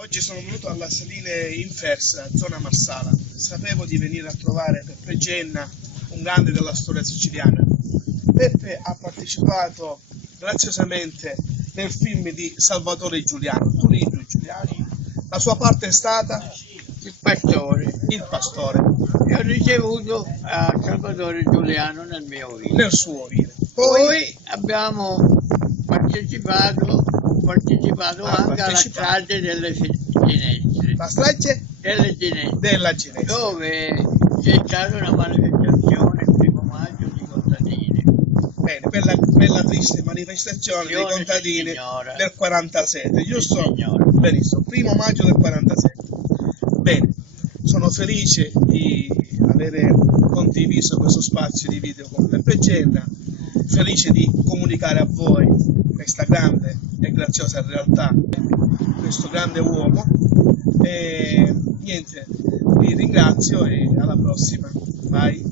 Oggi sono venuto alla Saline Infersa, zona Marsala. Sapevo di venire a trovare Peppe Genna, un grande della storia siciliana. Peppe ha partecipato graziosamente nel film di Salvatore Giuliano, Turillo Giuliani. La sua parte è stata Il pastore. il pastore, E ho ricevuto a Salvatore Giuliano nel mio video. nel suo video. Poi abbiamo partecipato anche alla strage delle Ginestre, La strage delle Ginestre, della Ginestra. dove c'è stata una manifestazione il 1° maggio di contadini. Bene, per la triste manifestazione dei contadini Signora. del 47, giusto? Signora. Benissimo, 1° maggio del 47. Bene, sono felice di avere condiviso questo spazio di video con Peppe Genna, felice di comunicare a voi questa grande e graziosa realtà, questo grande uomo, e niente, vi ringrazio e alla prossima. Bye.